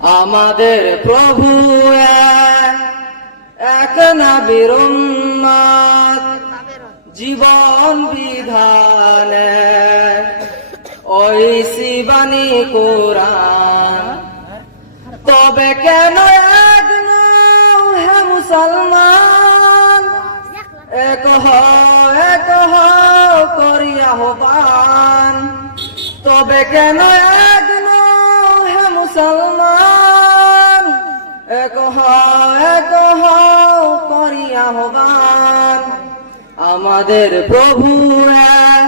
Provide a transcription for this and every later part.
আমাদের প্রভু এক, না নবীর জীবন বিধান ওই শিবানী কোরআন তবে কেন এক হে মুসলমান? এক এক হও করি আহ্বান। তবে কেন এক হে মুসলমান? এক এক করি আহ্বান। আমাদের প্রভু এক,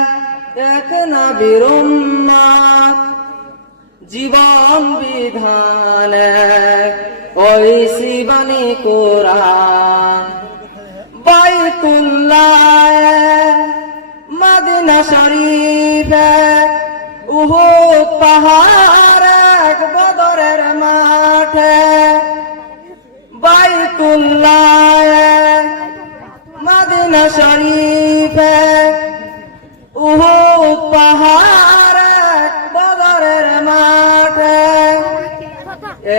এক নবীর জীবন বিধান ওই শিবানী কোরআন। বাইতুল্লাহ মদিনা শরীফ উহুদ পাহাড় এক বদরের মাঠে বাইতুল্লাহ মদিনা শরীফ, উহুদ পাহাড়, বদরের মাঠে।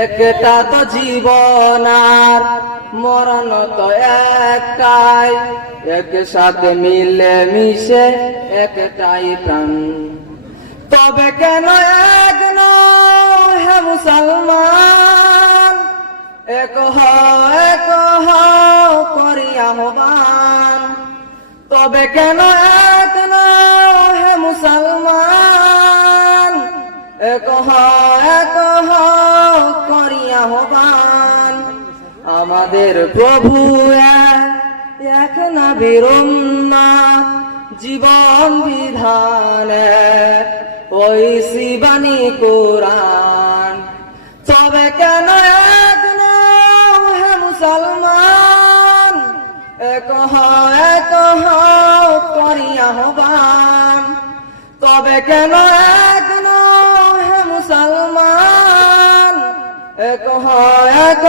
একটা তো জীবন আর মরণ তো একটাই, একসাথে মিলে মিশে একটাই প্রাণ। তবে কেন এক হে মুসলমান, এক হও, এক করি আহ্বান। তবে কেন এক হে মুসলমান? এক এক করি আহ্বান। আমাদের প্রভু এক, না নবীর উম্মত, জীবন বিধান ওই শিবানী কোরআন। তবে কেন এক হও এক করি আহ্বান। তবে কেন এক হে মুসলমান? এক এক